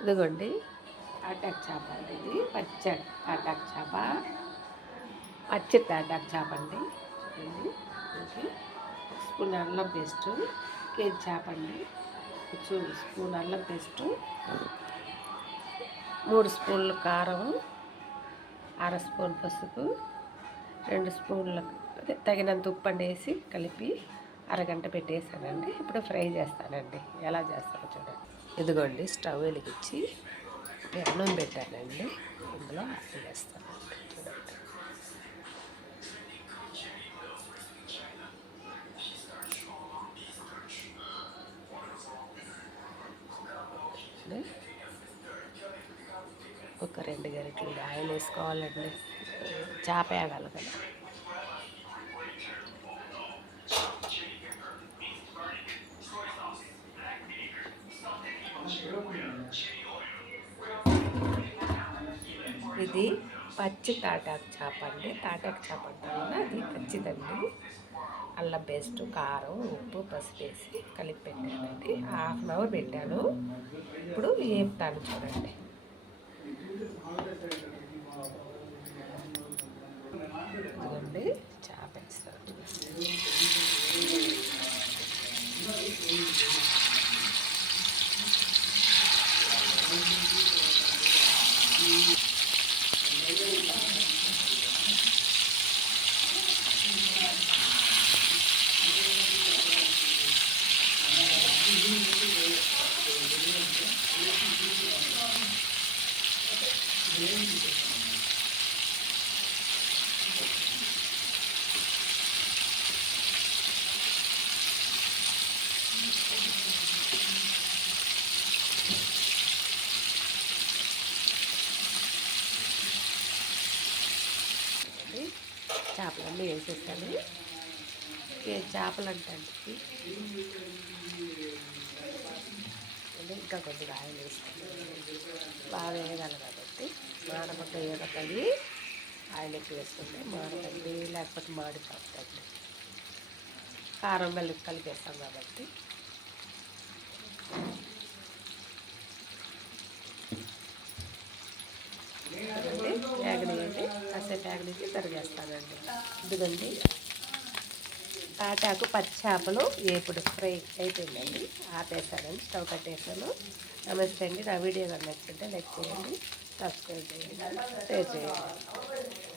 ఇదిగోండి తాటాకు చేప అండి. ఇది పచ్చడి తాటాకు చేప, పచ్చి తాటాకు చేప అండి. చూడండి, దీనికి స్పూన్ అల్లం పేస్టు, కేజీ చేప అండి. స్పూన్ అల్లం పేస్టు, 3 స్పూన్లు కారం, అర స్పూన్ పసుపు, 2 స్పూన్ల తగినంత ఉప్పు వేసి కలిపి అరగంట పెట్టేసానండి. ఇప్పుడు ఫ్రై చేస్తానండి. ఎలా చేస్తానో చూడండి. ఇదిగోండి స్టవ్ వెలిగించి అన్నం పెట్టానండి. ఇందులో ఆయిల్ వేస్తానండి. చూడండి, ఒక 2 గరిటెలు ఆయిల్ వేసుకోవాలండి. చేప వేగాలి కదా. ఇది పచ్చి తాటాకు చేప అండి. తాటాకు చేప అంటారు కదా, అది పచ్చిదండి. అల్లం పేస్టు, కారం, ఉప్పు, పసుపు వేసి కలిపి పెట్టానండి. 1/2 అవర్ పెట్టాను. ఇప్పుడు వేపుతాను చూడండి. ఇదిగోండి చేప వేస్తాను. చేపలన్నీ వేసేసాను. చేపలు అంటే ఇంకా కొద్దిగా ఆయిల్ వేస్తాను. బాగా వేయగలరు కాబట్టి మాడమంట ఏదొకది ఆయిల్ ఎక్కువ వేసుకుంటే మాడకండి, లేకపోతే మాడిపోతుంది. కారం కలిపి కలిపేస్తాం కాబట్టి వేగనీయండి. కాసేపు వేగనీకి తరిగేస్తానండి. ఇదిగోండి తాటాకు పచ్చి చేపలు వేపుడు ఫ్రై అయిపోయిందండి. ఆపేసానండి, స్టవ్ కట్టేసాను. నమస్తే అండి. నా వీడియో కానీ నచ్చుంటే లైక్ చేయండి, సబ్స్క్రైబ్ చేయండి, షేర్ చేయండి.